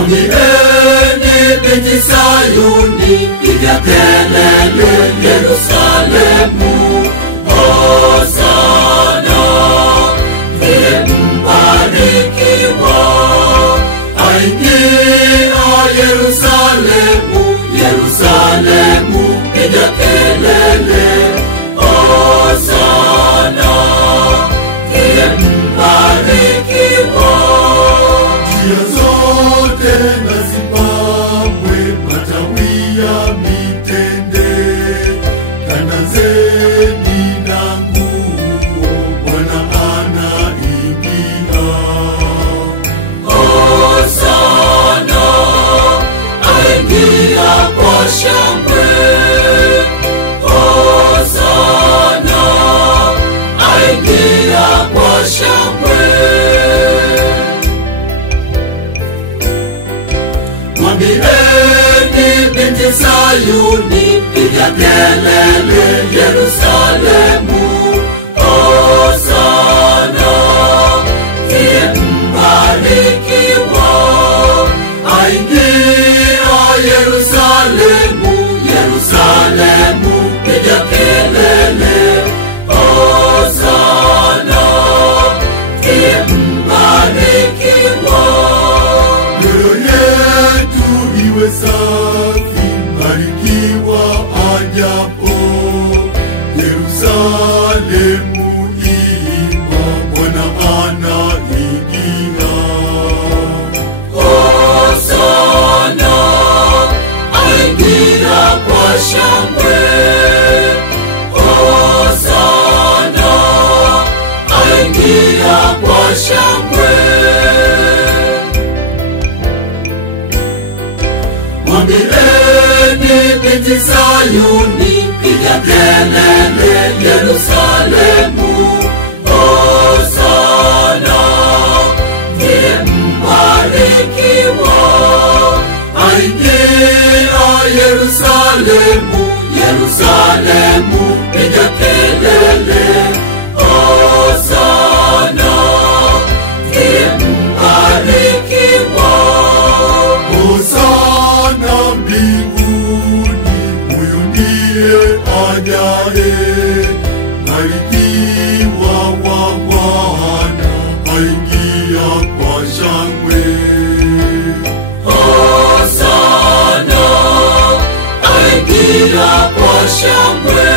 Mwambieni binti Sayuni, piga kelele Yerusalemu, Hosana, ndiye mbarikiwa aingia Yerusalemu, Yerusalemu, piga kelele Hosana, ndiye mbarikiwa. Njia zote na Zimbabwe, matawi ya mitende, tandazeni na nguo, Bwana anaingia. Hosana, aingia kwa shangwe. Hosana, aingia kwa shangwe. Mwambieni binti Sayuni, piga kelele Yerusalemu, Hosana, ndiye mbarikiwa aingia Yerusalemu, Yerusalemu, piga kelele Hosana, ndiye mbarikiwa. Iwe safi, barikiwa ajapo Yerusalemu, imba, Bwana anaingia. Hosana, aingia kwa shangwe. Hosana, aingia kwa shangwe. Mwambieni binti Sayuni, piga kelele Yerusalemu, Hosana, ndiye mbarikiwa aingia Yerusalemu, Yerusalemu, piga kelele Hosana, ndiye mbarikiwa. Hosana mbinguni, huyu ndiye ajaye, mbarikiwa wa Bwana aingia kwa shangwe. Hosana, aingia kwa shangwe.